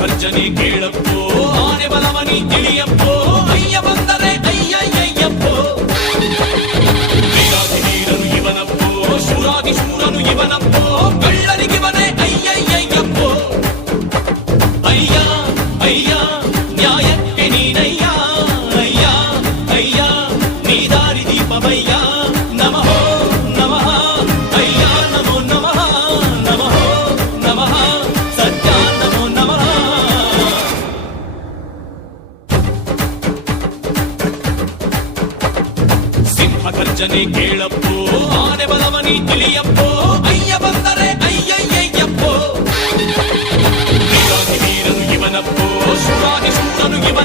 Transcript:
ಗರ್ಜನೆ ಕೇಳಪ್ಪೋ, ಆನೆ ಬಲವನಿ ತಿಳಿಯಪ್ಪೋ, ಅಯ್ಯ ಬಂದರೆ ಅಯ್ಯಯ್ಯಯ್ಯಪ್ಪೋ. ವೀರಾದಿ ವೀರನು ಇವನಪ್ಪೋ, ಶೂರಾದಿ ಶೂರನು ಇವನಪ್ಪೋ, ಕಳ್ಳರಿಗಿವನೇ ಅಯ್ಯಯ್ಯಯ್ಯಪ್ಪೋ. ಅಯ್ಯ ಅಯ್ಯ ನ್ಯಾಯಕ್ಕೆ ನೀನಯ್ಯ, ಅಯ್ಯ ಅಯ್ಯ ನೀ ದಾರಿ ದೀಪವಯ್ಯ. ನಮಃ ನಮಃ ಅಯ್ಯ ನಮೋ ನಮಃ, ನಮಃ ನಮಃ ಸತ್ಯ ನಮೋ ನಮಃ. ಸಿಂಹ ಗರ್ಜನೆ ಕೇಳಪ್ಪೋ, ಆನೆ ಬಲವನಿ ತಿಳಿಯಪ್ಪೋ, ಅಯ್ಯ ಬಂದರೆ ಅಯ್ಯಯ್ಯಯ್ಯಪ್ಪೋ. ವೀರಾದಿ ವೀರನು ಇವನಪ್ಪೋ, ಶೂರಾದಿ ಶೂರನು ಇವನ